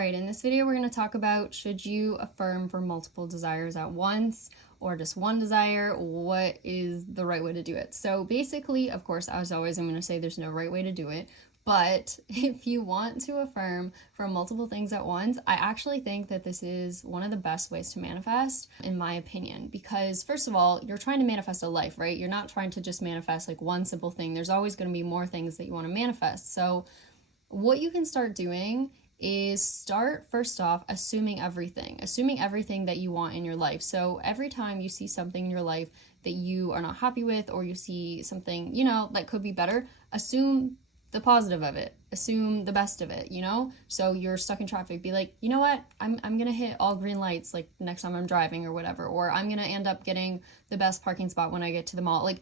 Alright, in this video we're going to talk about, should you affirm for multiple desires at once or just one desire? What is the right way to do it? So basically, of course, as always, I'm going to say there's no right way to do it. But if you want to affirm for multiple things at once, I actually think that this is one of the best ways to manifest, in my opinion. Because first of all, you're trying to manifest a life, right? You're not trying to just manifest like one simple thing. There's always going to be more things that you want to manifest. So what you can start doing is start first off assuming everything that you want in your life. So every time you see something in your life that you are not happy with, or you see something, that could be better, assume the positive of it, assume the best of it, So you're stuck in traffic, be like, you know what, I'm gonna hit all green lights like next time I'm driving or whatever, or I'm gonna end up getting the best parking spot when I get to the mall. Like,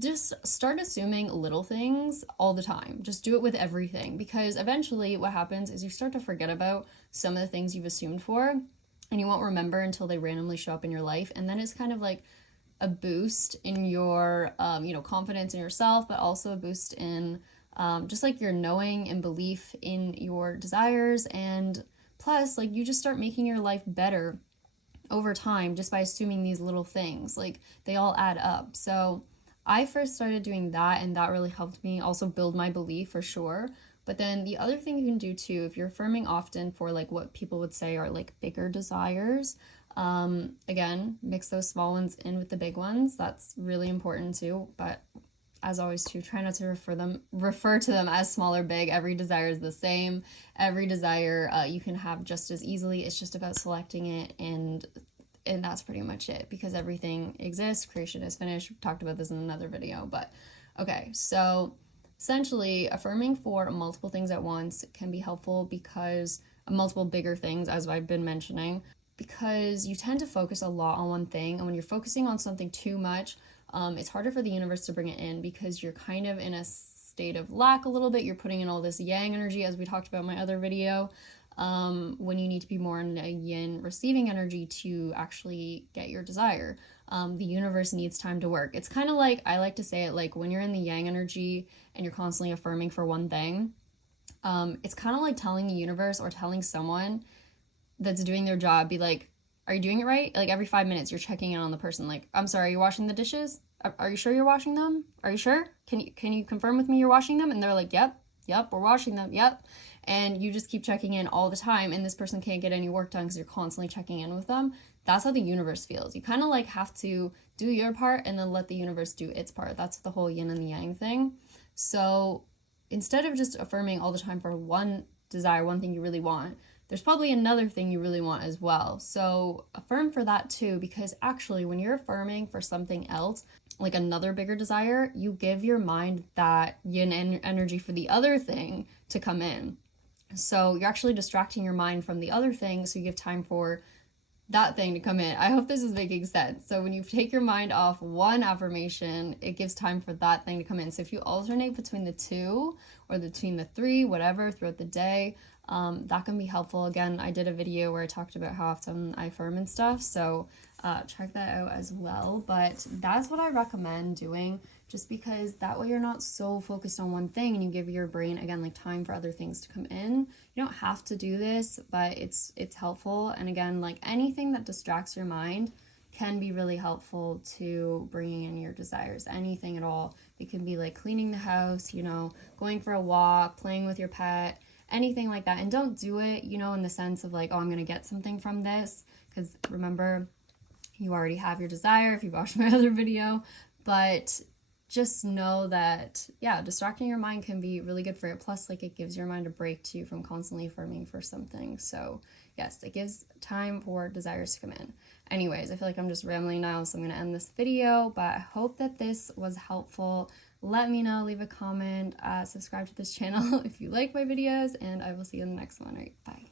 just start assuming little things all the time. Just do it with everything, because eventually what happens is you start to forget about some of the things you've assumed for, and you won't remember until they randomly show up in your life. And then it's kind of like a boost in your confidence in yourself, but also a boost in just like your knowing and belief in your desires. And plus, like, you just start making your life better over time just by assuming these little things. Like, they all add up. So I first started doing that, and that really helped me also build my belief for sure. But then the other thing you can do too, if you're affirming often for like what people would say are like bigger desires, again, mix those small ones in with the big ones. That's really important too. But as always too, try not to refer to them as small or big. Every desire is the same. Every desire you can have just as easily. It's just about selecting it, and that's pretty much it, because everything exists. Creation is finished. We talked about this in another video, but okay. So essentially, affirming for multiple things at once can be helpful, because multiple bigger things, as I've been mentioning, because you tend to focus a lot on one thing. And when you're focusing on something too much, it's harder for the universe to bring it in, because you're kind of in a state of lack a little bit. You're putting in all this yang energy, as we talked about in my other video. When you need to be more in a yin receiving energy to actually get your desire. The universe needs time to work. It's kind of like, I like to say it like, when you're in the yang energy and you're constantly affirming for one thing, it's kind of like telling the universe or telling someone that's doing their job, be like, are you doing it right? Like every 5 minutes you're checking in on the person, like, I'm sorry, you're washing the dishes? Are you sure you're washing them? Are you sure? Can you confirm with me you're washing them? And they're like, yep, we're washing them, yep. And you just keep checking in all the time, and this person can't get any work done because you're constantly checking in with them. That's how the universe feels. You kind of like have to do your part and then let the universe do its part. That's the whole yin and the yang thing. So instead of just affirming all the time for one desire, one thing you really want, there's probably another thing you really want as well. So affirm for that too, because actually when you're affirming for something else, like another bigger desire, you give your mind that yin energy for the other thing to come in. So you're actually distracting your mind from the other thing, so you give time for that thing to come in. I hope this is making sense. So when you take your mind off one affirmation, it gives time for that thing to come in. So if you alternate between the two or between the three, whatever, throughout the day, that can be helpful. Again, I did a video where I talked about how often I affirm and stuff, so check that out as well. But that's what I recommend doing, just because that way you're not so focused on one thing, and you give your brain, again, like time for other things to come in. You don't have to do this, but it's helpful. And again, like anything that distracts your mind can be really helpful to bringing in your desires. Anything at all. It can be like cleaning the house, going for a walk, playing with your pet, anything like that. And don't do it, in the sense of like, oh, I'm gonna get something from this, because remember, you already have your desire if you've watched my other video. But just know that, yeah, distracting your mind can be really good for it. Plus, like, it gives your mind a break too from constantly affirming for something. So yes, it gives time for desires to come in. Anyways, I feel like I'm just rambling now, so I'm going to end this video, but I hope that this was helpful. Let me know, leave a comment, subscribe to this channel if you like my videos, and I will see you in the next one. All right, bye.